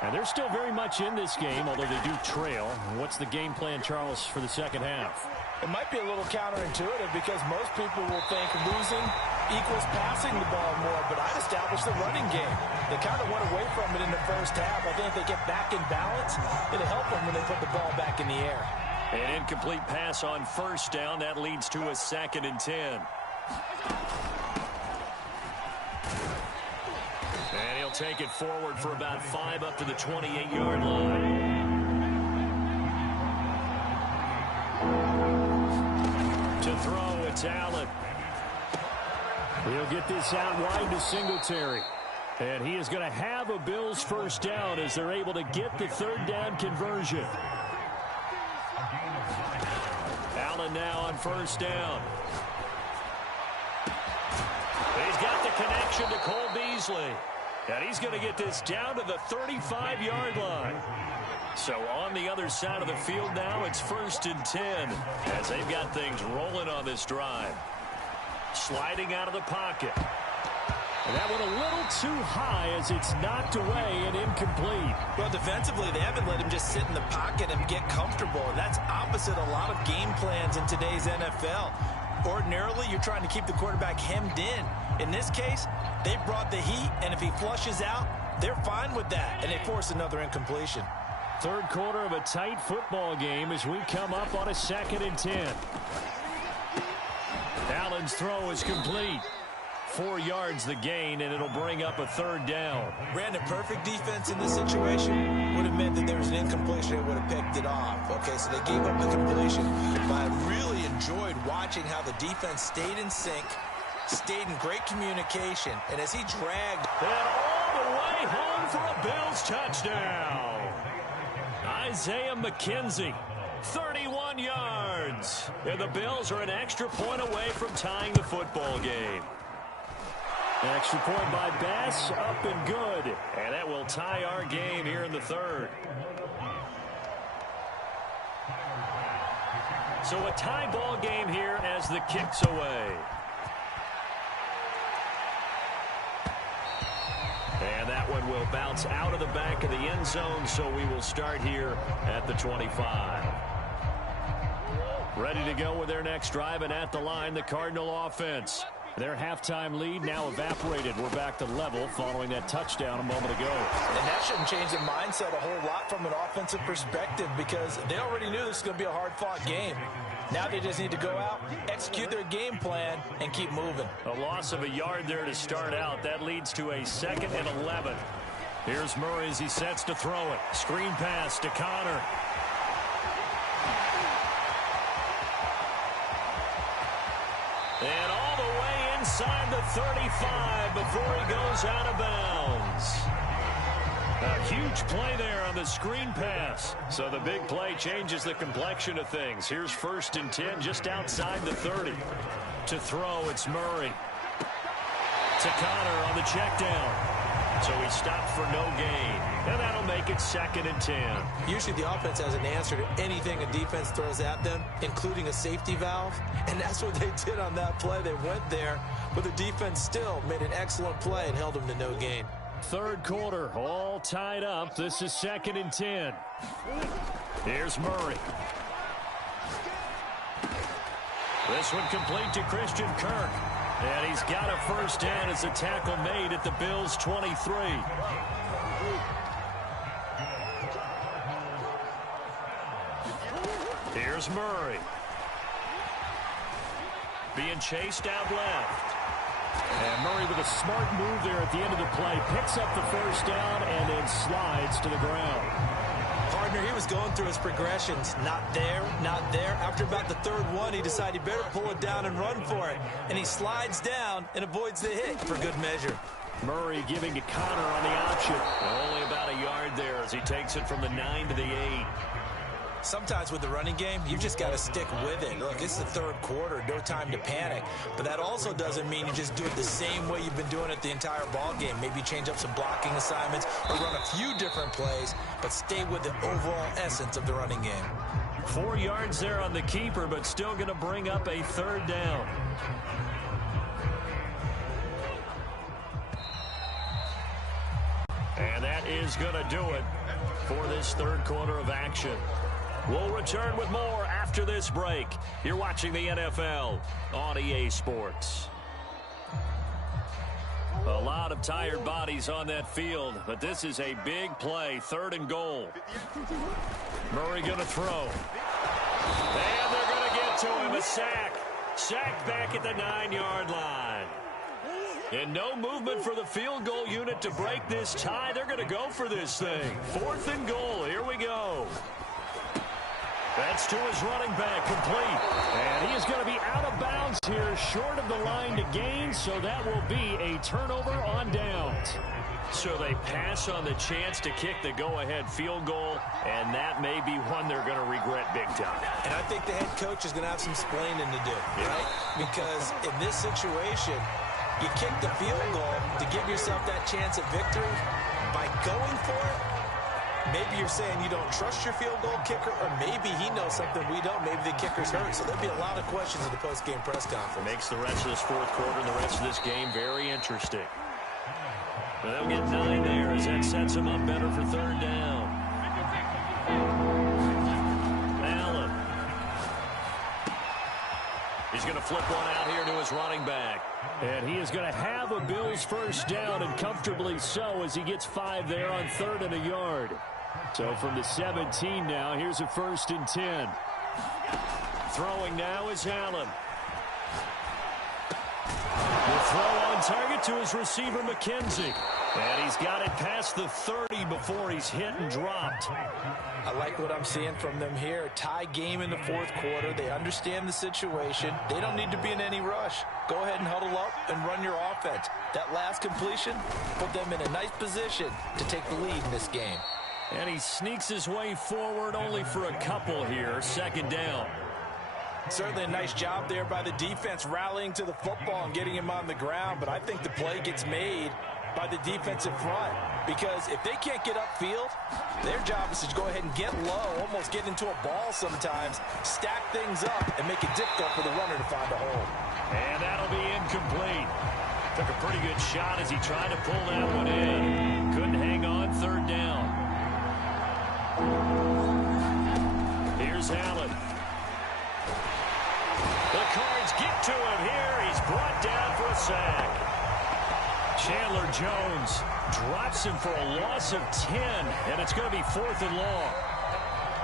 And they're still very much in this game, although they do trail. What's the game plan, Charles, for the second half? It might be a little counterintuitive because most people will think losing equals passing the ball more, but I'd establish the running game. They kind of went away from it in the first half. I think if they get back in balance, it'll help them when they put the ball back in the air. An incomplete pass on first down. That leads to a 2nd and 10. And he'll take it forward for about 5 up to the 28-yard line. To throw, it's Allen. He'll get this out wide to Singletary. And he is going to have a Bills first down as they're able to get the third down conversion. Allen now on first down. He's got the connection to Cole Beasley. And he's going to get this down to the 35-yard line. So on the other side of the field now, it's 1st and 10 as they've got things rolling on this drive. Sliding out of the pocket. And that one a little too high as it's knocked away and incomplete. Well, defensively, they haven't let him just sit in the pocket and get comfortable. And that's opposite a lot of game plans in today's NFL. Ordinarily, you're trying to keep the quarterback hemmed in. In this case, they brought the heat, and if he flushes out, they're fine with that, and they force another incompletion. Third quarter of a tight football game as we come up on a 2nd and 10. Allen's throw is complete. 4 yards the gain, and it'll bring up a third down. Brandon, perfect defense in this situation would have meant that there was an incompletion and would have picked it off. Okay, so they gave up the completion. But I really enjoyed watching how the defense stayed in sync, stayed in great communication, and as he dragged... And all the way home for a Bills touchdown. Isaiah McKenzie, 31 yards. And the Bills are an extra point away from tying the football game. Extra point by Bass, up and good. And that will tie our game here in the third. So a tie ball game here as the kick's away. And that one will bounce out of the back of the end zone, so we will start here at the 25. Ready to go with their next drive, and at the line, the Cardinal offense. Their halftime lead now evaporated. We're back to level following that touchdown a moment ago. And that shouldn't change the mindset a whole lot from an offensive perspective because they already knew this was going to be a hard-fought game. Now they just need to go out, execute their game plan, and keep moving. A loss of a yard there to start out. That leads to a 2nd and 11. Here's Murray as he sets to throw it. Screen pass to Connor. And all the way inside the 35 before he goes out of bounds. A huge play there on the screen pass. So the big play changes the complexion of things. Here's 1st and 10 just outside the 30. To throw, it's Murray. To Connor on the check down. So he stopped for no gain. And that'll make it 2nd and 10. Usually the offense has an answer to anything a defense throws at them, including a safety valve. And that's what they did on that play. They went there, but the defense still made an excellent play and held them to no gain. Third quarter, all tied up. This is 2nd and 10. Here's Murray. This one complete to Christian Kirk. And he's got a first down as a tackle made at the Bills' 23. Here's Murray. Being chased out left. And Murray with a smart move there at the end of the play. Picks up the first down and then slides to the ground. Partner, he was going through his progressions. Not there, not there. After about the third one, he decided he better pull it down and run for it. And he slides down and avoids the hit for good measure. Murray giving to Connor on the option. Only about a yard there as he takes it from the 9 to the 8. Sometimes with the running game, you just got to stick with it. Look, it's the third quarter, no time to panic. But that also doesn't mean you just do it the same way you've been doing it the entire ball game. Maybe change up some blocking assignments or run a few different plays, but stay with the overall essence of the running game. 4 yards there on the keeper, but still going to bring up a third down. And that is going to do it for this third quarter of action. We'll return with more after this break. You're watching the NFL on EA Sports. A lot of tired bodies on that field, but this is a big play, 3rd and goal. Murray going to throw. And they're going to get to him, a sack. Sacked back at the 9-yard line. And no movement for the field goal unit to break this tie. They're going to go for this thing. 4th and goal. Here we go. That's to his running back, complete. And he is going to be out of bounds here, short of the line to gain, so that will be a turnover on downs. So they pass on the chance to kick the go-ahead field goal, and that may be one they're going to regret big time. And I think the head coach is going to have some explaining to do, right? Because in this situation, you kick the field goal to give yourself that chance at victory. By going for it, maybe you're saying you don't trust your field goal kicker, or maybe he knows something we don't. Maybe the kicker's hurt. So there'll be a lot of questions in the post-game press conference. Makes the rest of this fourth quarter and the rest of this game very interesting. They'll get 9 there as that sets them up better for third down. Allen. He's going to flip one out here to his running back. And he is going to have a Bills first down, and comfortably so, as he gets 5 there on 3rd and a yard. So from the 17 now, here's a 1st and 10. Throwing now is Allen. The throw on target to his receiver, McKenzie. And he's got it past the 30 before he's hit and dropped. I like what I'm seeing from them here. Tie game in the fourth quarter. They understand the situation. They don't need to be in any rush. Go ahead and huddle up and run your offense. That last completion put them in a nice position to take the lead in this game. And he sneaks his way forward only for a couple here. 2nd down. Certainly a nice job there by the defense rallying to the football and getting him on the ground. But I think the play gets made by the defensive front, because if they can't get upfield, their job is to go ahead and get low, almost get into a ball sometimes, stack things up, and make it difficult for the runner to find a hole. And that'll be incomplete. Took a pretty good shot as he tried to pull that one in. Couldn't hang on. 3rd down. Here's Allen. The Cards get to him here. He's brought down for a sack. Chandler Jones drops him for a loss of 10, and it's going to be 4th and long.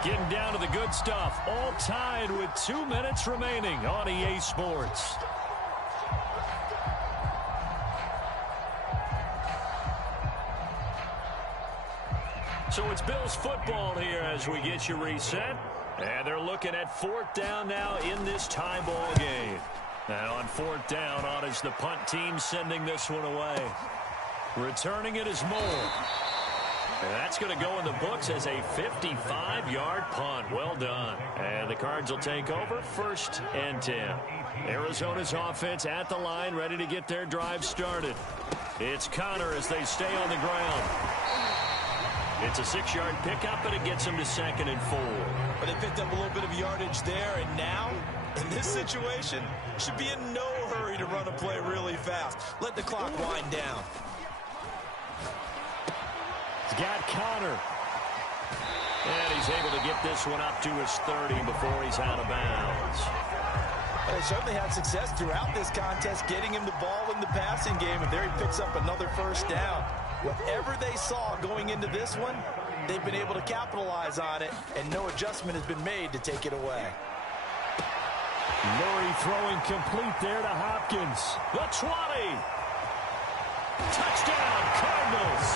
Getting down to the good stuff, all tied with 2 minutes remaining on EA Sports. So it's Bills football here as we get you reset. And they're looking at 4th down now in this tie ball game. And on 4th down, on is the punt team sending this one away. Returning it is Moore. And that's going to go in the books as a 55-yard punt. Well done. And the Cards will take over 1st and 10. Arizona's offense at the line, ready to get their drive started. It's Connor as they stay on the ground. It's a 6-yard pickup, but it gets them to 2nd and 4. But they picked up a little bit of yardage there, and now, in this situation, should be in no hurry to run a play really fast. Let the clock wind down. He's got Connor. And he's able to get this one up to his 30 before he's out of bounds. They certainly had success throughout this contest, getting him the ball in the passing game, and there he picks up another 1st down. Whatever they saw going into this one, they've been able to capitalize on it, and no adjustment has been made to take it away. Murray throwing complete there to Hopkins. The 20. Touchdown, Cardinals.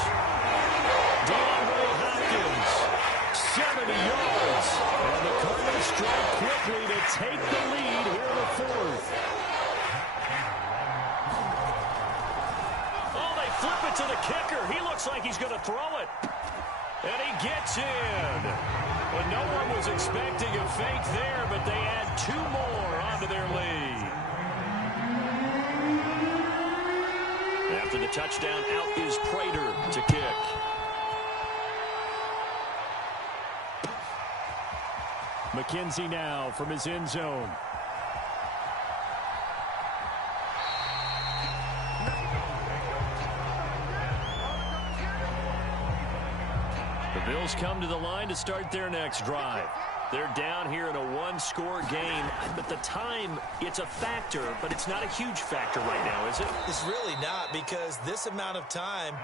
DeAndre Hopkins, 70 yards. And the Cardinals strike quickly to take the lead here in the 4th. Oh, they flip it to the kicker. He looks like he's going to throw it. And he gets in. Well, no one was expecting a fake there, but they add 2 more onto their lead. After the touchdown, out is Prater to kick. McKenzie now from his end zone. The Bills come to the line to start their next drive. They're down here in a 1-score game, but the time, it's a factor, but it's not a huge factor right now, is it? It's really not, because this amount of time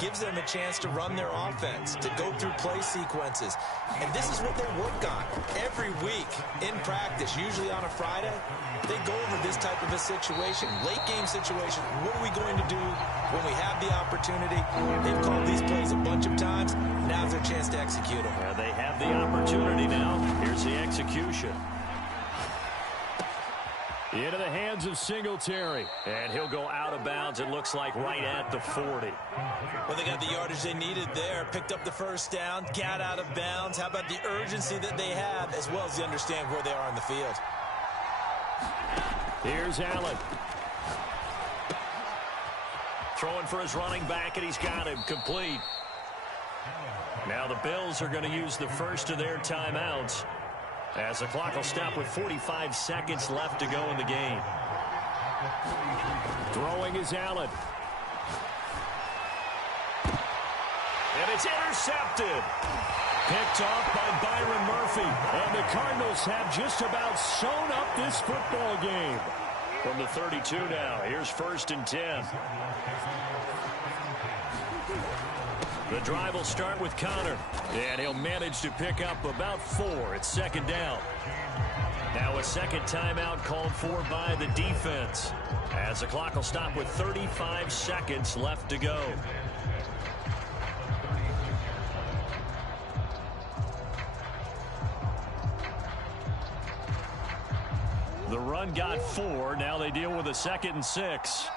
gives them a chance to run their offense, to go through play sequences. And this is what they work on every week in practice, usually on a Friday. They go over this type of a situation, late game situation. What are we going to do when we have the opportunity? They've called these plays a bunch of times. Now's their chance to execute them. Yeah, they have the opportunity now. Here's the execution. Into the hands of Singletary. And he'll go out of bounds, it looks like, right at the 40. Well, they got the yardage they needed there. Picked up the first down, got out of bounds. How about the urgency that they have, as well as they understand where they are in the field? Here's Allen. Throwing for his running back, and he's got him complete. Now the Bills are going to use the first of their timeouts, as the clock will stop with 45 seconds left to go in the game. Throwing is Allen. And it's intercepted. Picked off by Byron Murphy. And the Cardinals have just about sewn up this football game. From the 32 now, here's 1st and 10. The drive will start with Connor. And he'll manage to pick up about 4. It's 2nd down. Now a second timeout called for by the defense, as the clock will stop with 35 seconds left to go. The run got 4. Now they deal with a 2nd and 6.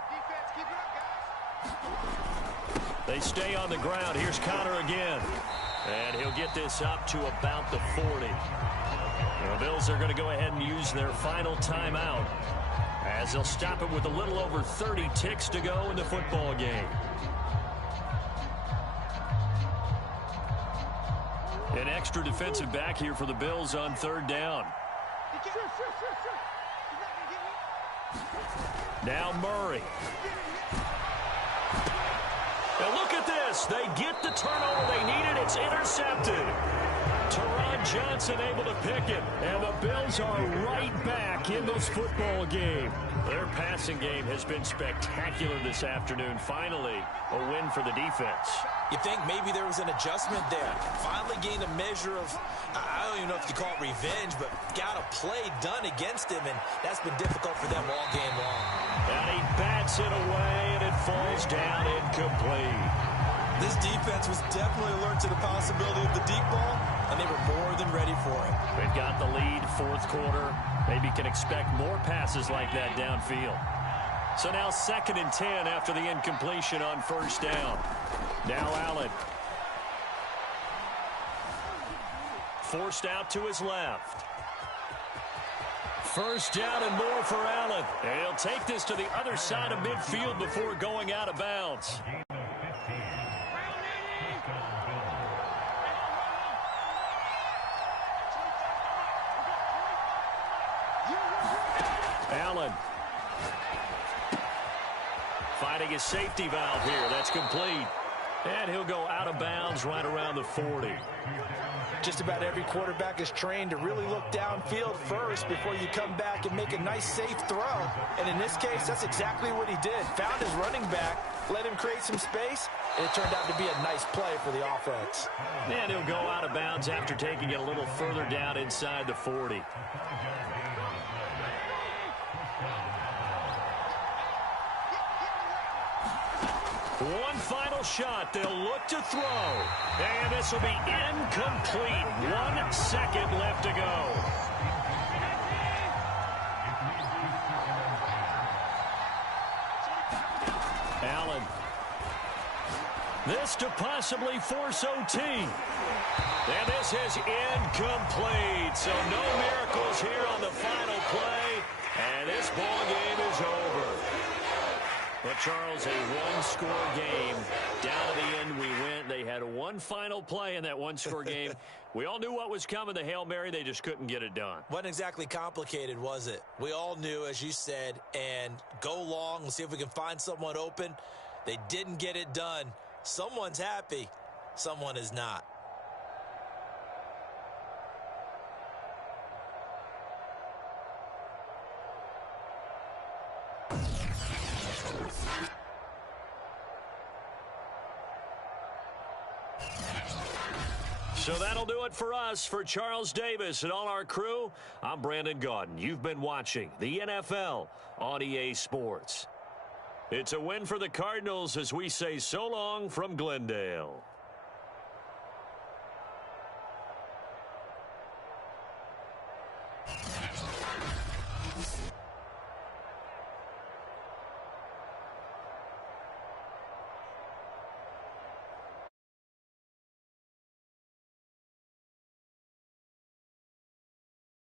They stay on the ground. Here's Connor again. And he'll get this up to about the 40. The Bills are going to go ahead and use their final timeout, as they'll stop it with a little over 30 ticks to go in the football game. An extra defensive back here for the Bills on 3rd down. Now Murray. And look at this. They get the turnover they needed. It's intercepted. Teron Johnson able to pick it. And the Bills are right back in this football game. Their passing game has been spectacular this afternoon. Finally, a win for the defense. You think maybe there was an adjustment there. Finally gained a measure of, I don't even know if you call it revenge, but got a play done against him, and that's been difficult for them all game long. And he bats it away, and it falls down incomplete. This defense was definitely alert to the possibility of the deep ball, and they were more than ready for it. They've got the lead, 4th quarter. Maybe can expect more passes like that downfield. So now 2nd and 10 after the incompletion on 1st down. Now Allen. Forced out to his left. 1st down and more for Allen. And he'll take this to the other side of midfield before going out of bounds. Allen. Finding his safety valve here. That's complete. And he'll go out of bounds right around the 40. Just about every quarterback is trained to really look downfield first before you come back and make a nice, safe throw. And in this case, that's exactly what he did. Found his running back, let him create some space, and it turned out to be a nice play for the offense. And he'll go out of bounds after taking it a little further down inside the 40. One final shot. They'll look to throw. And this will be incomplete. 1 second left to go. Allen. This to possibly force OT. And this is incomplete. So no miracles here on the final play. And this ball game is over. But, Charles, a one-score game. Down to the end we went. They had one final play in that one-score game. We all knew what was coming, the Hail Mary. They just couldn't get it done. Wasn't exactly complicated, was it? We all knew, as you said, and go long. We'll see if we can find someone open. They didn't get it done. Someone's happy. Someone is not. So that'll do it for us. For Charles Davis and all our crew, I'm Brandon Gaudin. You've been watching the NFL on EA Sports. It's a win for the Cardinals as we say so long from Glendale.